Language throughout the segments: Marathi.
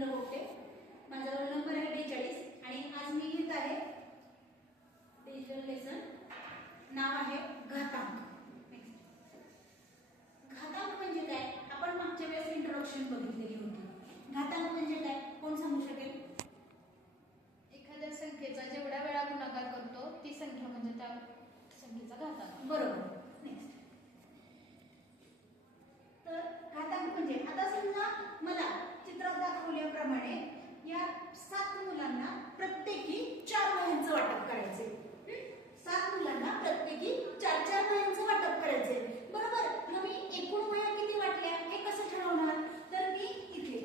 रवींद्र गोपटे, माझा रोल नंबर आहे 42 आणि आज मी घेत आहे डिजिटल लेसन. नाव आहे घातांक. घातांक म्हणजे काय आपण मागच्या वेळेस इंट्रोडक्शन बघितलेली होती. घातांक म्हणजे काय कोण सांगू शकेल? एखाद्या संख्येचा जेवढा वेळा गुणाकार करतो ती संख्या म्हणजे त्या संख्येचा घातांक. बरोबर. नेक्स्ट. तर घातांक म्हणजे आता समजा मला चित्रात दाखवल्याप्रमाणे या 7 मुलांना प्रत्येकी 4 वह्यांचं वाटप करायचे. 7 मुलांना प्रत्येकी 4 वह्यांचं वाटप करायचे. बरोबर. मग मी एकूण वह्या किती वाटल्या हे कसं ठरवणार? तर मी इथे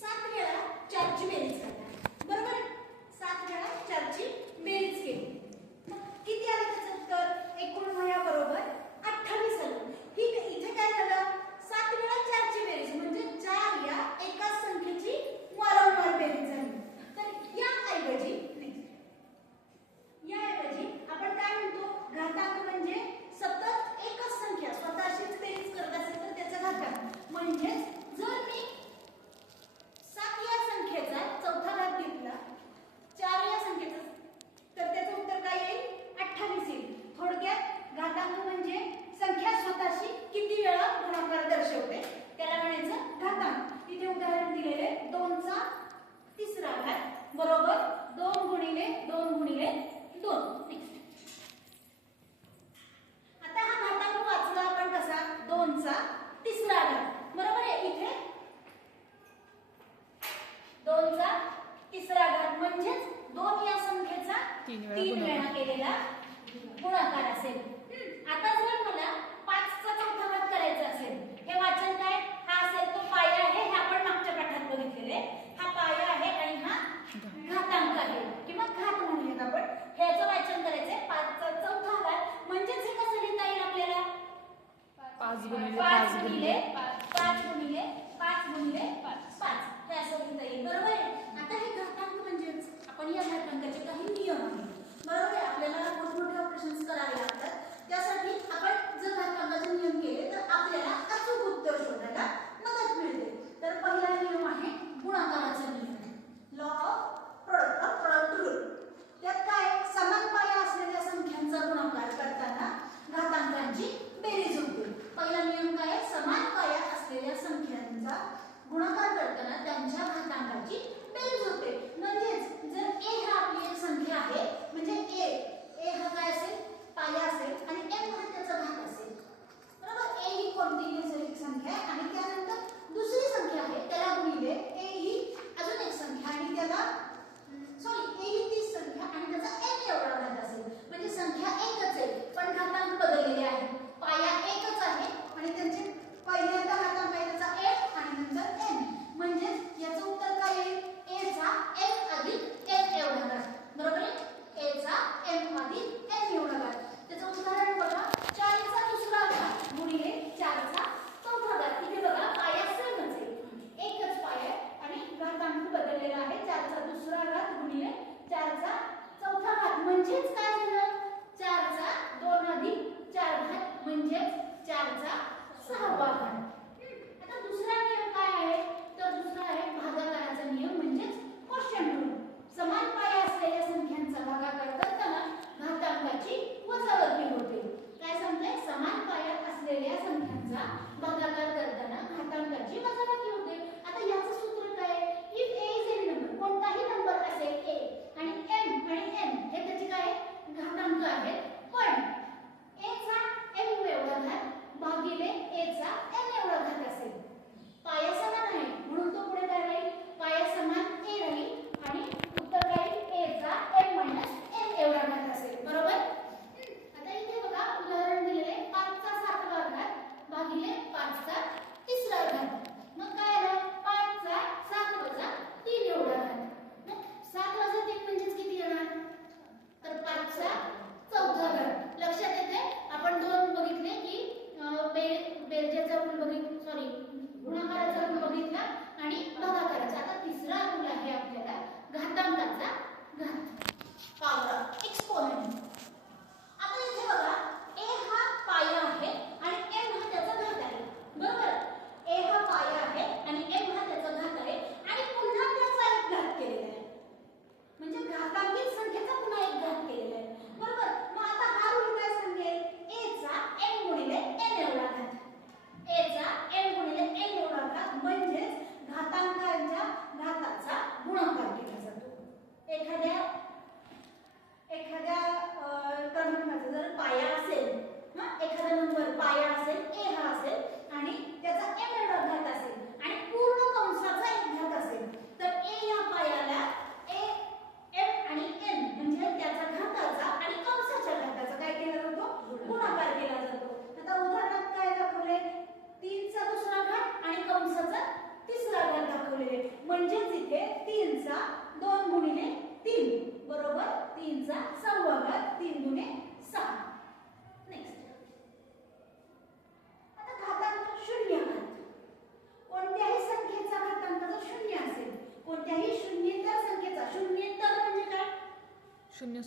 7 वेळा 4 ची बेरीज करणार. बरोबर. 7 वेळा 4 ची बेरीज केली. मग किती आलं त्याचं उत्तर? एकूण वह्या बरोबर 28 आलं. ठीक आहे. इथे काय झालं? 7 वेळा 4 ची बेरीज म्हणजे 4 या एकाच संख्येची वारंवार बेरीज झाली. तर याऐवजी आपण काय म्हणतो? घातांक म्हणजे सतत एकच संख्या स्वतःशीच बेरीज करत असेल तर त्याचा घातांक. म्हणजे जर मी 7 या संख्येचा चौथा घात घेतला 4 या संख्येचा तर त्याचं उत्तर काय येईल? 28 येईल. थोडक्यात घातांक म्हणजे संख्या स्वतःशी किती वेळा गुणाकार दर्शवते त्याला म्हणायचं घातांक. इथे उदाहरण दिलेले 2 चा तिसरा घात बरोबर 2 गुणिले 2 गुणिले 2. आता हा घातांक वाचला आपण कसा? 2 चा तिसरा घात. बरोबर आहे. इथे 2 चा तिसरा घात म्हणजेच 2 या संख्येचा 3 वेळा केलेला गुणाकार असेल. आता जर मला 5 चा चौथा घात करायचा असेल, हे वाचन काय? हा असेल तो पाया आहे. हे आपण मागच्या पाठात बघितलेले. हा पाया आहे आणि हा घातांक आहे किंवा घात म्हणूयात आपण. ह्याचं वाचन करायचंय 5 चा चौथा घात म्हणजेच हे कसं लिहिता येईल आपल्याला? 5 गुणिले 5 गुणिले 5 गुणिले 5 गुणिले 5 हे असं लिहिता येईल. बरोबर आहे. आता हे घातांक म्हणजेच आपण या घातांकाचे काही नियम आहेत. बरोबर आहे. आपल्याला मोठमोठे ऑपरेशन्स करावे लागतात. त्यासाठी आपण जर घातांकाचे नियम केले तर आपल्याला अचूक उत्तर शोधायला मदत मिळते. तर पहिला नियम आहे गुणाकाराचा नियम. Law of product rule. त्यात काय? समान पाया असलेल्या संख्यांचा गुणाकार करताना घातांकांची बेरीज होते. पहिला नियम काय? समान पाया असलेल्या संख्यांचा गुणाकार करताना त्यांच्या घातांकाची बेरीज होते. म्हणजेच जर a हा आपली एक संख्या आहे म्हणजे a हा काय असेल? पाया असेल आणि m हा त्याचा घात असेल. बरोबर. a ही कोणतीही नैसर्गिक संख्या आहे आणि त्यानंतर दुसरी संख्या आहे त्याला गुणिले a ही अजून एक संख्या आणि त्याला a ही तीच संख्या आणि त्याचा n एवढा घात असेल. म्हणजे संख्या एकच आहे पण घातांक बदललेले आहे. पाया एकच आहे आणि त्यांचे पहिल्यांदा घातांक आहे त्याचा m आणि नंतर n. म्हणजे याचं उत्तर काय येईल? a चा m अधिक n एवढा घात. बरोबर आहे. a चा m अधिक n एवढा घात. त्याचं उदाहरण बघा. 4 चा दुसरा घात गुणिले 4 चा चौथा घात. इथे बघा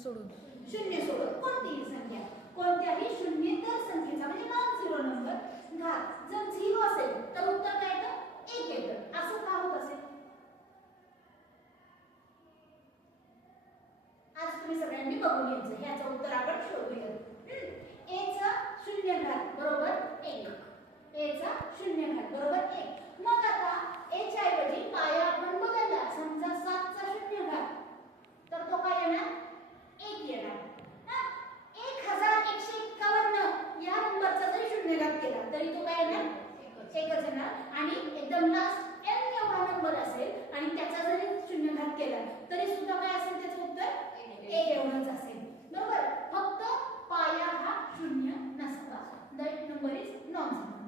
सोडून शून्य सोडून कोणतीही संख्या, कोणत्याही शून्येतर संख्येचा म्हणजे नॉन झिरो नंबर घात जर झिरो असेल तर उत्तर काय येतं? 1 येतं. असं का होत असेल? आज तुम्ही सगळ्यांनी बघून घ्यायचं. ह्याचं उत्तर आपण शोधूया. a चा शून्य घात बरोबर 1. a चा शून्य घात बरोबर 1. मग आता a च्या ऐवजी पाया आपण बदलला. समजा 7 चा शून्य घात तर तो काय येणार? 1 येणार. 1151 या नंबरचा जरी शून्य घात केला तरी तो काय येणार? 1च येणार. आणि एकदम लास्ट n एवढा नंबर असेल आणि त्याचा जरी शून्य घात केला तरी सुद्धा काय असेल त्याचं उत्तर? 1 एवढंच असेल. बरोबर. फक्त पाया हा शून्य नसावा. That number is non zero number.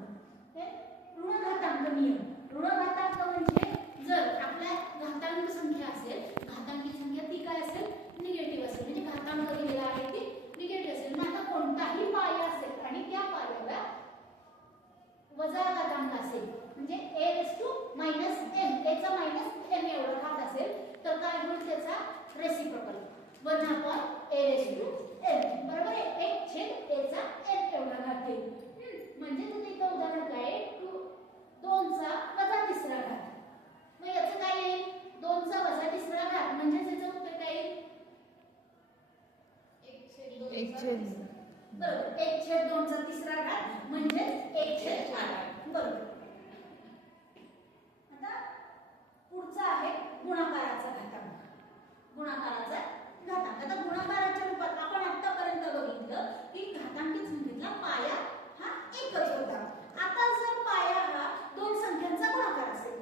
ऋण घातांक नियम. ऋण घातांक म्हणजे जर आपल्या घातांक संख्या असेल, घातांकी संख्या ती काय असेल? निगेटिव्ह असेल. म्हणजे घातांक दिलेला आहे ती निगेटिव्ह असेल. मग आता कोणताही पाया असेल आणि त्या पायाला वजा घातांक असेल म्हणजे a raised to minus n, त्याचा -n एवढा घात असेल तर काय होईल त्याचा reciprocal 1/a raised to n. बरोबर आहे. 1/a चा n एवढा घात येईल. म्हणजे तिथे इथं उदाहरण काय आहे? 2 चा वजा तिसरा घात. मग याचं काय येईल? 2 चा वजा तिसरा घात म्हणजे याचं उत्तर काय येईल? 1/2. बरोबर. 1/2 चा तिसरा घात म्हणजे 1/8. बरोबर. आता पुढचा आहे गुणाकाराचा घातांक. गुणाकाराचा घातांक. आता गुणाकाराच्या रूपात आपण आतापर्यंत बघितलं की घातांकित संख्येतला पाया हा एकच होता. आता जर पाया हा दोन संख्यांचा गुणाकार असेल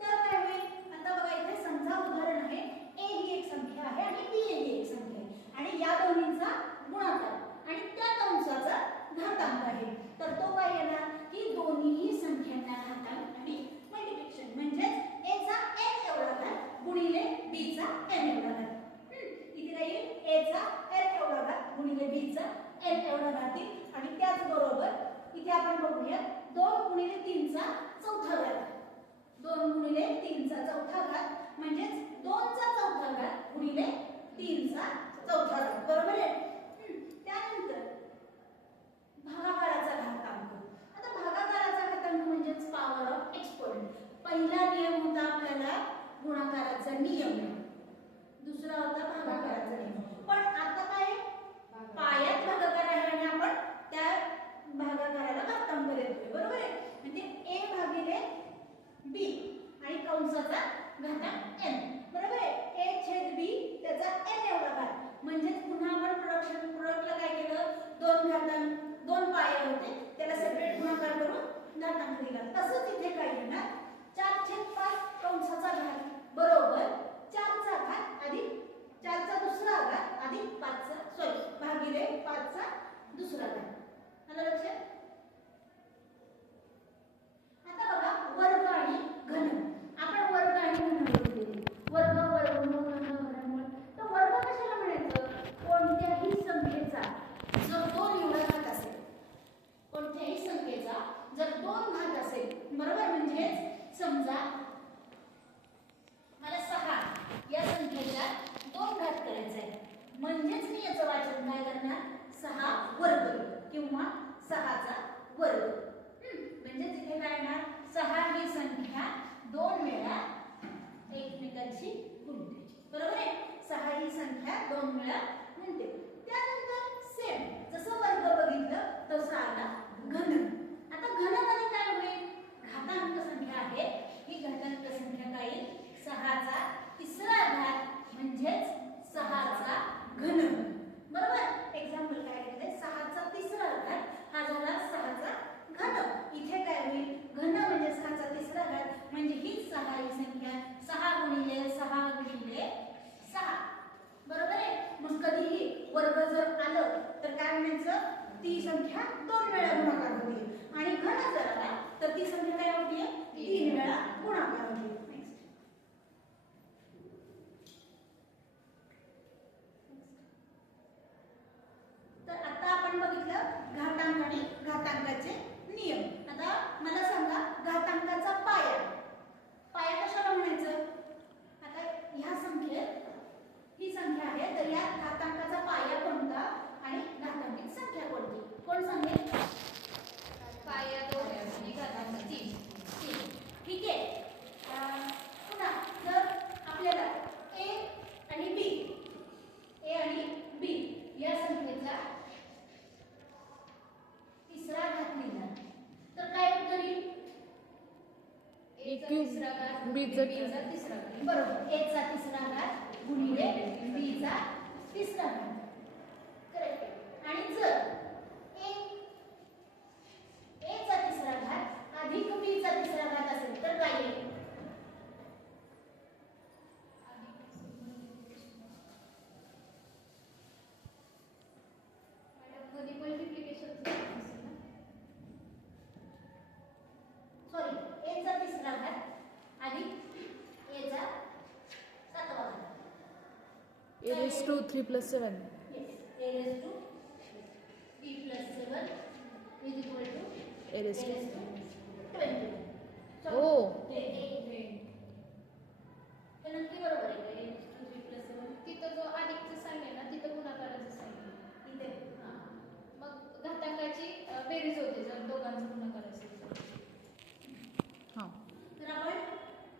तर काय होईल? आता बघा इथे समजा उदाहरण आहे a ही एक संख्या आहे आणि b ही एक संख्या आहे आणि या दोन्हींचा गुणाकार आणि त्या कंसाचा घातांक आहे. तर तो काय येणार की दोन्ही संख्यांना घातांक आणि मल्टिप्लिकेशन म्हणजे a चा n एवढा घात गुणिले b चा n एवढा घात. इथे काय येईल? a चा n एवढा घात गुणिले b चा n एवढा घात येईल. आणि त्याच बरोबर इथे आपण बघूया 2 गुणिले 3 चा चौथा घात. 2 गुणिले 3 चा चौथा घात म्हणजे 2 चा चौथा घात गुणिले 3 चा चौथा घात. बरोबर आहे. त्यानंतर भागाकाराचा घातांक. आता भागाकाराचा घातांक म्हणजे पॉवर ऑफ एक्सपोनेंट. पहिला नियम होता आपल्याला गुणाकाराचा नियम, दुसरा होता भागाकाराचा नियम. पण आता काय? पायात भागाकार आहे आणि आपण त्या भागाकाराला घातांक देतोय. बरोबर आहे. म्हणजे a भागिले b आणि कंसाचा घातांक n. बरोबर आहे. a/b त्याचा n एवढा घात म्हणजे पुन्हा आपण प्रोडक्टला काय केलं? दोन पाय होते त्याला सेपरेट गुणाकार करून घातांक दिला. तसंच इथे काय येणार? 4/5 कंसाचा घात बरोबर 4 चा घात अधिक 4 चा दुसरा घात अधिक 5 चा भागिले 5 चा दुसरा घात. आलं लक्षात? आता बघा वर्ग आणि घन. आपण वर्ग आणि घन बघितले. वर्ग वर्गमूळ. तर वर्ग कशाला म्हणायचं? कोणत्याही संख्येचा जर 2 एवढा घात असेल, कोणत्याही संख्येचा जर 2 घात असेल, बरोबर. म्हणजे समजा मला 6 या संख्येचा 2 घात करायचा आहे म्हणजेच मी याचं वाचन काय करणार? 6 वर्ग किंवा 6 चा वर्ग. म्हणजे तिथे काय येणार? 6 ही संख्या 2 वेळा एकमेकांशी गुणते. बरोबर आहे. 6 ही संख्या 2 वेळा गुणते. त्यानंतर सेम जसं वर्ग बघितलं तसं आला घन. आता घनामध्ये काय होईल? घातांक संख्या आहे ही घातांक संख्या काय येईल? 6 चा तिसरा घात म्हणजेच 6 चा घन. बरोबर. एक्झाम्पल काय घेतलंय? 6 चा तिसरा घात हा झाला 6 चा घन. इथे काय होईल? घन म्हणजे 6 चा तिसरा घात म्हणजे ही 6 ही संख्या 6 गुणिले 6 गुणिले 6. बरोबर आहे. मग कधीही वर्ग जर आलं तर काय म्हणायचं? ती संख्या 2 वेळा गुणाकार होते आणि घन जर आला तर ती संख्या काय होते? 3 वेळा गुणाकार होते. तर आता आपण बघितलं घातांक आणि घातांकाचे नियम. आता मला सांगा घातांकाचा पाया. पाया कशाला म्हणायचं? आता ह्या संख्येत ही संख्या आहे तर या घातांक A चा क्यूब, तिसरा घात B गुणिले चा B क्यूब. चा तिसरा घात. बरोबर. A चा तिसरा घात गुणिले B चा तिसरा घात. करेक्ट. आणि जर A चा तिसरा घात अधिक B चा तिसरा घात असेल तर काय येईल? मॅडम कधी मल्टिप्लिकेशन असेल ना. सॉरी, A चा तिसरा घात अधिक A चा सातवा घात. A raised to 3 plus 7. Yes. A raised to B plus 7 is equal to A raised to 20. Oh. हे नक्की बरोबर आहे का? A raised to B plus 7 तिथं जो अधिकचं साइन आहे ना तिथं गुणाकाराचं साइन आहे. इथे. हा. मग घातांकाची बेरीज होते जर दोघांचं गुणाकार असेल तर. हां. तर आपण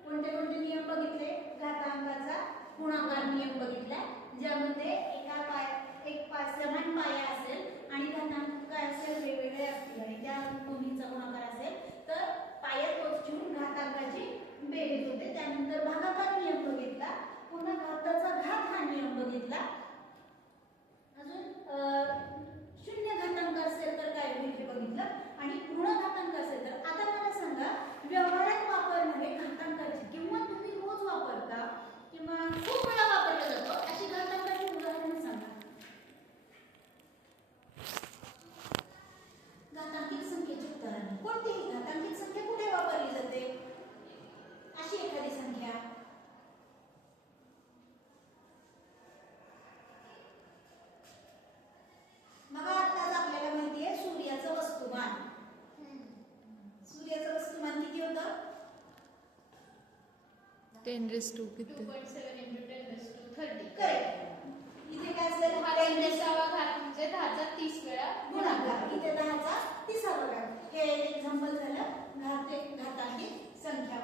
कोणते कोणते नियम बघितले? घातांकाचा गुणाकार नियम बघितला, ज्यामध्ये एक समान पाया असेल आणि घातांक काय असेल वेगवेगळे असतील आणि त्या दोन्हीचा गुणाकार असेल तर पाया तोच ठेवून घातांकाची बेरीज होते. त्यानंतर भागाकार नियम बघितला, पुन्हा घाताचा घात हा नियम बघितला. अजून शून्य घातांक असेल तर काय होईल हे बघितलं आणि ऋण घातांक असेल तर. आता मला सांगा, व्यवहारात वापरणारे घातांकाची किंवा तुम्ही रोज वापरता किंवा खूप वेळा वापरला जातो अशी घातांकाची उदाहरण सांगा. घातांकित संख्येची उदाहरण. कोणतीही घातांकित संख्या कुठे वापरली जाते? अशी एखादी संख्या. बघा, आताच आपल्याला माहिती आहे सूर्याचं वस्तुमान. सूर्याचं वस्तुमान किती होतं? 10 raised to किती? 2.7 into 10 raised to 30. करेक्ट. इथे काय असेल? 10 घात म्हणजे 10 चा 30 वेळा गुणाकार. इथे 10 चा 30वा घात. हे एक्झाम्पल झालं घातांकित संख्या